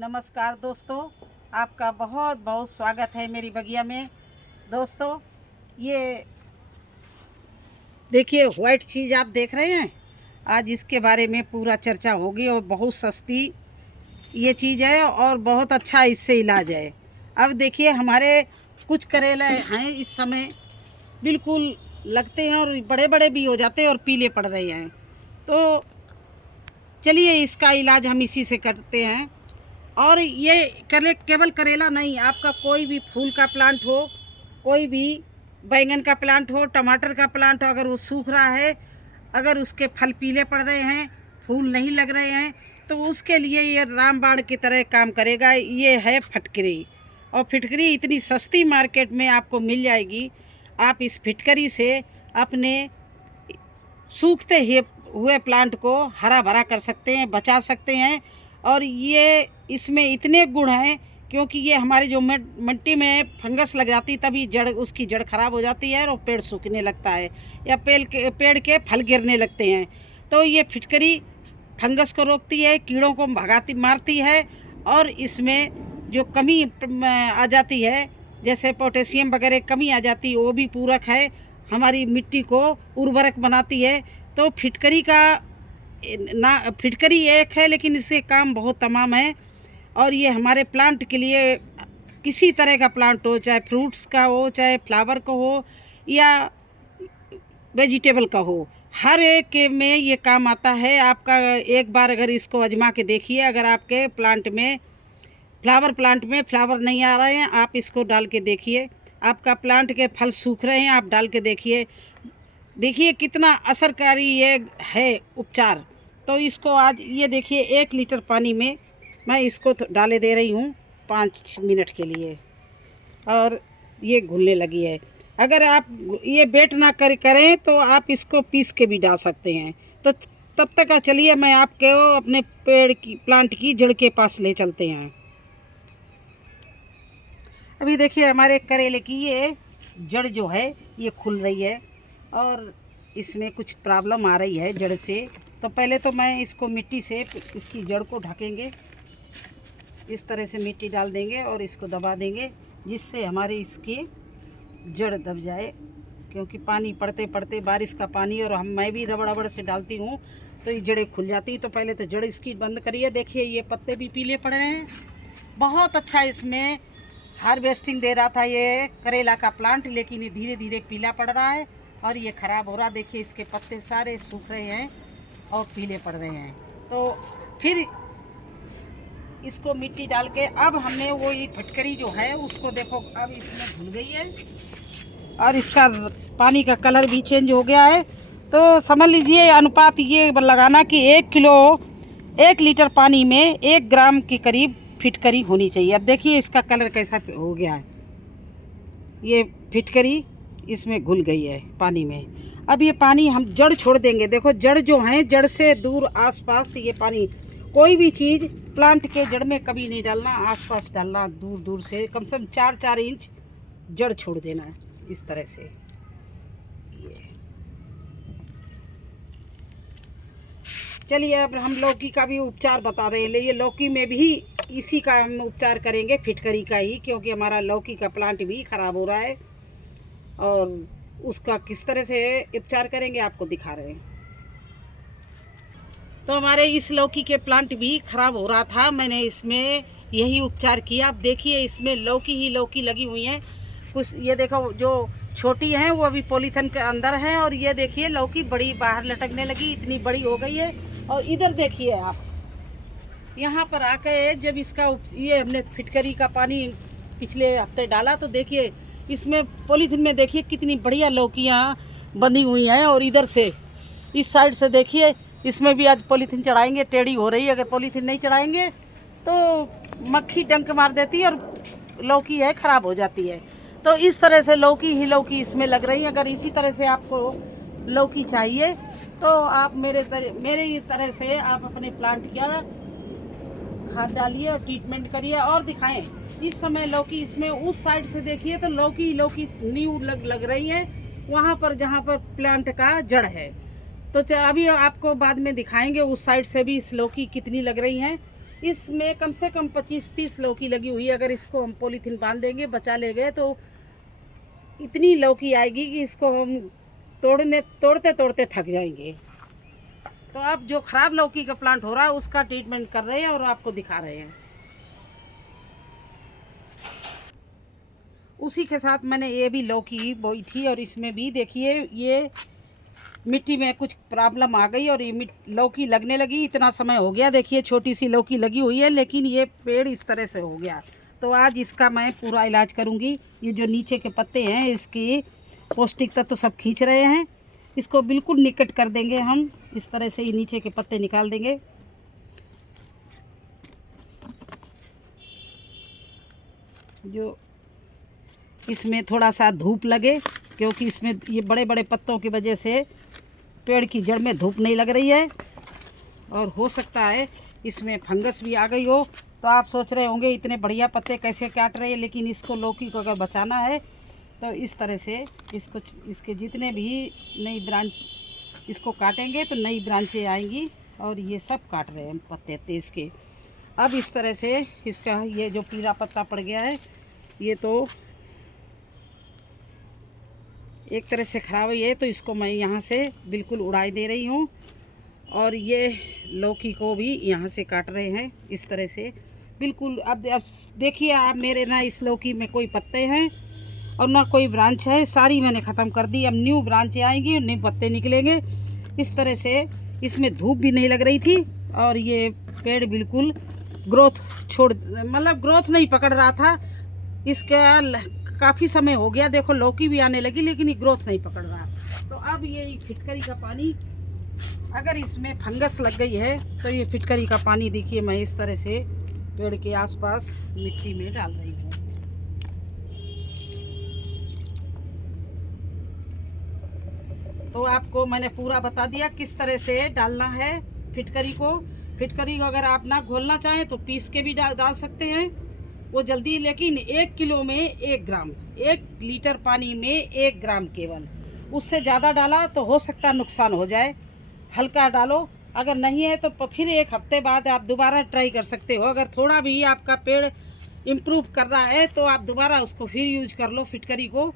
नमस्कार दोस्तों, आपका बहुत बहुत स्वागत है मेरी बगिया में। दोस्तों, ये देखिए वाइट चीज़ आप देख रहे हैं। आज इसके बारे में पूरा चर्चा होगी और बहुत सस्ती ये चीज़ है और बहुत अच्छा इससे इलाज है। अब देखिए हमारे कुछ करेले हैं इस समय बिल्कुल लगते हैं और बड़े बड़े भी हो जाते हैं और पीले पड़ रहे हैं। तो चलिए इसका इलाज हम इसी से करते हैं। और ये केवल करेला नहीं, आपका कोई भी फूल का प्लांट हो, कोई भी बैंगन का प्लांट हो, टमाटर का प्लांट हो, अगर वो सूख रहा है, अगर उसके फल पीले पड़ रहे हैं, फूल नहीं लग रहे हैं, तो उसके लिए ये रामबाण की तरह काम करेगा। ये है फिटकरी, और फिटकरी इतनी सस्ती मार्केट में आपको मिल जाएगी। आप इस फिटकरी से अपने सूखते हुए प्लांट को हरा भरा कर सकते हैं, बचा सकते हैं। और ये इसमें इतने गुण हैं क्योंकि ये हमारे जो मिट्टी में फंगस लग जाती तभी उसकी जड़ खराब हो जाती है और पेड़ सूखने लगता है या पेड़ के फल गिरने लगते हैं। तो ये फिटकरी फंगस को रोकती है, कीड़ों को भगाती मारती है, और इसमें जो कमी आ जाती है जैसे पोटेशियम वगैरह कमी आ जाती है वो भी पूरक है, हमारी मिट्टी को उर्वरक बनाती है। तो फिटकरी एक है लेकिन इसके काम बहुत तमाम है। और ये हमारे प्लांट के लिए, किसी तरह का प्लांट हो, चाहे फ्रूट्स का हो, चाहे फ्लावर का हो, या वेजिटेबल का हो, हर एक के में ये काम आता है। आपका एक बार अगर इसको आजमा के देखिए, अगर आपके प्लांट में प्लांट में फ्लावर नहीं आ रहे हैं, आप इसको डाल के देखिए। आपका प्लांट के फल सूख रहे हैं, आप डाल के देखिए कितना असरकारी ये है उपचार। तो इसको आज ये देखिए 1 लीटर पानी में मैं इसको डाले दे रही हूँ 5 मिनट के लिए, और ये घुलने लगी है। अगर आप ये वेट ना करें तो आप इसको पीस के भी डाल सकते हैं। तो तब तक चलिए मैं आपके अपने प्लांट की जड़ के पास ले चलते हैं। अभी देखिए हमारे करेले की ये जड़ जो है ये खुल रही है और इसमें कुछ प्रॉब्लम आ रही है जड़ से। तो पहले तो मैं इसको मिट्टी से इसकी जड़ को ढकेंगे, इस तरह से मिट्टी डाल देंगे और इसको दबा देंगे जिससे हमारी इसकी जड़ दब जाए। क्योंकि पानी पड़ते पड़ते, बारिश का पानी, और मैं भी रबड़ से डालती हूँ तो ये जड़ें खुल जाती। तो पहले तो जड़ इसकी बंद करिए। देखिए ये पत्ते भी पीले पड़ रहे हैं। बहुत अच्छा इसमें हार्वेस्टिंग दे रहा था ये करेला का प्लांट, लेकिन ये धीरे धीरे पीला पड़ रहा है और ये ख़राब हो रहा। देखिए इसके पत्ते सारे सूख रहे हैं और पीले पड़ रहे हैं। तो फिर इसको मिट्टी डाल के अब हमने वो ये फिटकरी जो है उसको देखो अब इसमें घुल गई है और इसका पानी का कलर भी चेंज हो गया है। तो समझ लीजिए अनुपात ये लगाना कि 1 लीटर पानी में 1 ग्राम के करीब फिटकरी होनी चाहिए। अब देखिए इसका कलर कैसा हो गया है। ये फिटकरी इसमें घुल गई है पानी में। अब ये पानी हम जड़ छोड़ देंगे। देखो जड़ जो है, जड़ से दूर आसपास ये पानी, कोई भी चीज़ प्लांट के जड़ में कभी नहीं डालना, आसपास डालना, दूर दूर से कम से कम 4-4 इंच जड़ छोड़ देना है इस तरह से। ये चलिए अब हम लौकी का भी उपचार बता दें। ये लौकी में भी इसी का हम उपचार करेंगे, फिटकरी का ही, क्योंकि हमारा लौकी का प्लांट भी ख़राब हो रहा है और उसका किस तरह से उपचार करेंगे आपको दिखा रहे हैं। तो हमारे इस लौकी के प्लांट भी ख़राब हो रहा था, मैंने इसमें यही उपचार किया। आप देखिए इसमें लौकी ही लौकी लगी हुई हैं। कुछ ये देखो जो छोटी हैं वो अभी पॉलीथिन के अंदर हैं, और ये देखिए लौकी बड़ी बाहर लटकने लगी, इतनी बड़ी हो गई है। और इधर देखिए आप, यहाँ पर आके जब इसका ये हमने फिटकरी का पानी पिछले हफ्ते डाला तो देखिए इसमें पॉलीथिन में देखिए कितनी बढ़िया लौकियाँ बंधी हुई हैं। और इधर से इस साइड से देखिए इसमें भी आज पॉलीथिन चढ़ाएंगे, टेढ़ी हो रही है। अगर पॉलीथिन नहीं चढ़ाएंगे तो मक्खी डंक मार देती है और लौकी है ख़राब हो जाती है। तो इस तरह से लौकी ही लौकी इसमें लग रही है। अगर इसी तरह से आपको लौकी चाहिए तो आप मेरे तरह से आप अपने प्लांट का खाद डालिए और ट्रीटमेंट करिए। और दिखाएं इस समय लौकी इसमें उस साइड से देखिए तो लौकी न्यू लग रही है वहाँ पर जहाँ पर प्लांट का जड़ है। तो अभी आपको बाद में दिखाएंगे उस साइड से भी इस लौकी कितनी लग रही हैं। इसमें कम से कम 25-30 लौकी लगी हुई है। अगर इसको हम पॉलीथीन बांध देंगे, बचा ले गए, तो इतनी लौकी आएगी कि इसको हम तोड़ते तोड़ते थक जाएंगे। तो अब जो ख़राब लौकी का प्लांट हो रहा है उसका ट्रीटमेंट कर रहे हैं और आपको दिखा रहे हैं। उसी के साथ मैंने ये भी लौकी बोई थी और इसमें भी देखिए ये मिट्टी में कुछ प्रॉब्लम आ गई और ये लौकी लगने लगी। इतना समय हो गया, देखिए छोटी सी लौकी लगी हुई है, लेकिन ये पेड़ इस तरह से हो गया। तो आज इसका मैं पूरा इलाज करूँगी। ये जो नीचे के पत्ते हैं इसकी पौष्टिक तत्व तो सब खींच रहे हैं, इसको बिल्कुल निकट कर देंगे हम। इस तरह से ये नीचे के पत्ते निकाल देंगे। जो इसमें थोड़ा सा धूप लगे, क्योंकि इसमें ये बड़े बड़े पत्तों की वजह से पेड़ की जड़ में धूप नहीं लग रही है और हो सकता है इसमें फंगस भी आ गई हो। तो आप सोच रहे होंगे इतने बढ़िया पत्ते कैसे काट रहे हैं, लेकिन इसको लौकी को अगर बचाना है तो इस तरह से इसको, इसके जितने भी नई ब्रांच इसको काटेंगे तो नई ब्रांचें आएंगी। और ये सब काट रहे हैं पत्ते तेज़ के। अब इस तरह से इसका ये जो पीला पत्ता पड़ गया है ये तो एक तरह से ख़राब है, तो इसको मैं यहाँ से बिल्कुल उड़ाई दे रही हूँ। और ये लौकी को भी यहाँ से काट रहे हैं इस तरह से बिल्कुल। अब देखिए आप, मेरे ना इस लौकी में कोई पत्ते हैं और ना कोई ब्रांच है, सारी मैंने ख़त्म कर दी। अब न्यू ब्रांचें आएंगी, न्यू पत्ते निकलेंगे। इस तरह से इसमें धूप भी नहीं लग रही थी और ये पेड़ बिल्कुल ग्रोथ नहीं पकड़ रहा था। इसका काफ़ी समय हो गया, देखो लौकी भी आने लगी लेकिन ये ग्रोथ नहीं पकड़ रहा। तो अब ये फिटकरी का पानी, अगर इसमें फंगस लग गई है तो ये फिटकरी का पानी देखिए मैं इस तरह से पेड़ के आसपास मिट्टी में डाल रही हूँ। तो आपको मैंने पूरा बता दिया किस तरह से डालना है फिटकरी को। फिटकरी को अगर आप ना घोलना चाहें तो पीस के भी डाल सकते हैं, वो जल्दी। लेकिन 1 किलो में 1 ग्राम, 1 लीटर पानी में 1 ग्राम केवल, उससे ज़्यादा डाला तो हो सकता है नुकसान हो जाए। हल्का डालो, अगर नहीं है तो फिर 1 हफ्ते बाद आप दोबारा ट्राई कर सकते हो। अगर थोड़ा भी आपका पेड़ इम्प्रूव कर रहा है तो आप दोबारा उसको फिर यूज कर लो फिटकरी को।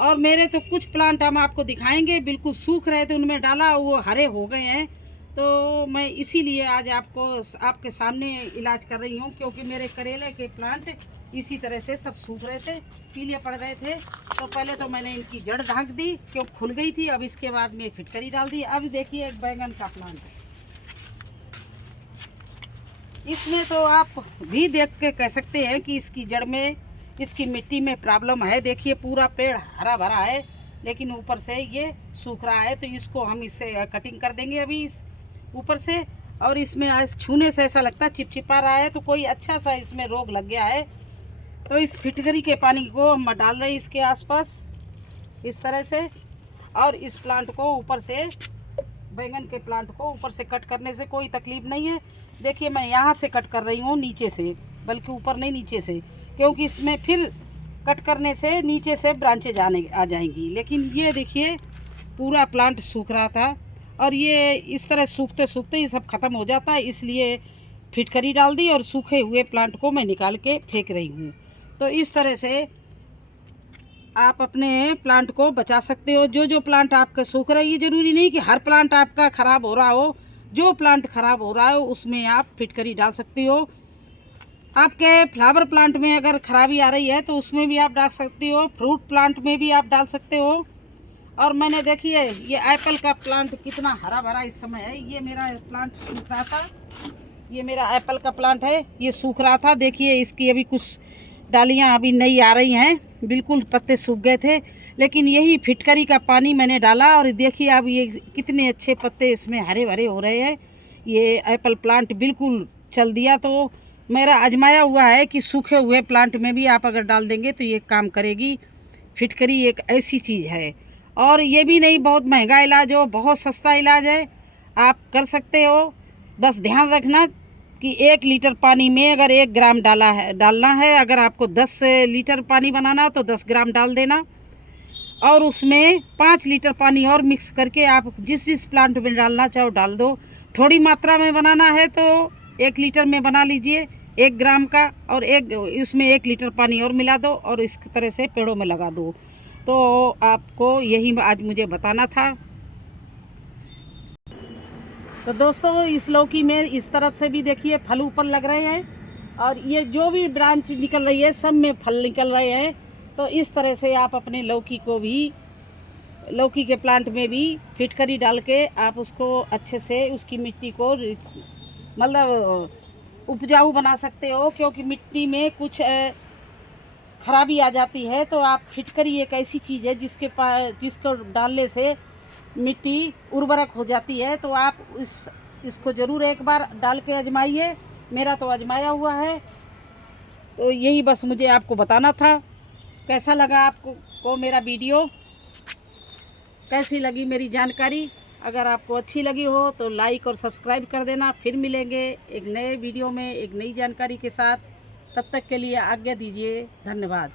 और मेरे तो कुछ प्लांट हम आपको दिखाएंगे बिल्कुल सूख रहे थे, उनमें डाला वो हरे हो गए हैं। तो मैं इसीलिए आज आपके सामने इलाज कर रही हूँ, क्योंकि मेरे करेले के प्लांट इसी तरह से सब सूख रहे थे, पीले पड़ रहे थे। तो पहले तो मैंने इनकी जड़ ढक दी क्योंकि खुल गई थी। अब इसके बाद में फिटकरी डाल दी। अब देखिए एक बैंगन का प्लांट है, इसमें तो आप भी देख के कह सकते हैं कि इसकी जड़ में, इसकी मिट्टी में प्रॉब्लम है। देखिए पूरा पेड़ हरा भरा है लेकिन ऊपर से ये सूख रहा है। तो इसको हम इससे कटिंग कर देंगे अभी इस ऊपर से। और इसमें आज छूने से ऐसा लगता है चिपचिपा रहा है, तो कोई अच्छा सा इसमें रोग लग गया है। तो इस फिटकरी के पानी को हम डाल रहे हैं इसके आसपास इस तरह से। और इस प्लांट को ऊपर से, बैंगन के प्लांट को ऊपर से कट करने से कोई तकलीफ नहीं है। देखिए मैं यहाँ से कट कर रही हूँ, नीचे से, बल्कि ऊपर नहीं नीचे से, क्योंकि इसमें फिर कट करने से नीचे से ब्रांचेज आ जाएंगी। लेकिन ये देखिए पूरा प्लांट सूख रहा था और ये इस तरह सूखते सूखते ये सब ख़त्म हो जाता है, इसलिए फिटकरी डाल दी और सूखे हुए प्लांट को मैं निकाल के फेंक रही हूँ। तो इस तरह से आप अपने प्लांट को बचा सकते हो। जो प्लांट आपका सूख रहा है, ये ज़रूरी नहीं कि हर प्लांट आपका ख़राब हो रहा हो। जो प्लांट ख़राब हो रहा है उसमें आप फिटकरी डाल सकते हो। आपके फ्लावर प्लांट में अगर खराबी आ रही है तो उसमें भी आप डाल सकते हो, फ्रूट प्लांट में भी आप डाल सकते हो। और मैंने देखिए ये एप्पल का प्लांट कितना हरा भरा इस समय है। ये मेरा प्लांट सूख रहा था, ये मेरा एप्पल का प्लांट है, ये सूख रहा था। देखिए इसकी अभी कुछ डालियां अभी नई आ रही हैं, बिल्कुल पत्ते सूख गए थे। लेकिन यही फिटकरी का पानी मैंने डाला और देखिए अब ये कितने अच्छे पत्ते इसमें हरे भरे हो रहे हैं। ये एप्पल प्लांट बिल्कुल चल दिया। तो मेरा आजमाया हुआ है कि सूखे हुए प्लांट में भी आप अगर डाल देंगे तो ये काम करेगी। फिटकरी एक ऐसी चीज़ है, और ये भी नहीं बहुत महंगा इलाज हो, बहुत सस्ता इलाज है, आप कर सकते हो। बस ध्यान रखना कि 1 लीटर पानी में अगर 1 ग्राम डालना है। अगर आपको 10 लीटर पानी बनाना हो तो 10 ग्राम डाल देना, और उसमें 5 लीटर पानी और मिक्स करके आप जिस प्लांट में डालना चाहो डाल दो। थोड़ी मात्रा में बनाना है तो 1 लीटर में बना लीजिए 1 ग्राम का, और इसमें 1 लीटर पानी और मिला दो और इस तरह से पेड़ों में लगा दो। तो आपको यही आज मुझे बताना था। तो दोस्तों इस लौकी में इस तरफ से भी देखिए फल ऊपर लग रहे हैं, और ये जो भी ब्रांच निकल रही है सब में फल निकल रहे हैं। तो इस तरह से आप अपने लौकी को भी, लौकी के प्लांट में भी फिटकरी डाल के आप उसको अच्छे से उसकी मिट्टी को मतलब उपजाऊ बना सकते हो। क्योंकि मिट्टी में कुछ खराबी आ जाती है, तो आप फिटकरी एक ऐसी चीज़ है जिसको डालने से मिट्टी उर्वरक हो जाती है। तो आप इसको ज़रूर एक बार डाल के आजमाइए। मेरा तो आजमाया हुआ है। तो यही बस मुझे आपको बताना था। कैसा लगा आपको मेरा वीडियो, कैसी लगी मेरी जानकारी? अगर आपको अच्छी लगी हो तो लाइक और सब्सक्राइब कर देना। फिर मिलेंगे एक नए वीडियो में एक नई जानकारी के साथ। तब तक के लिए आज्ञा दीजिए। धन्यवाद।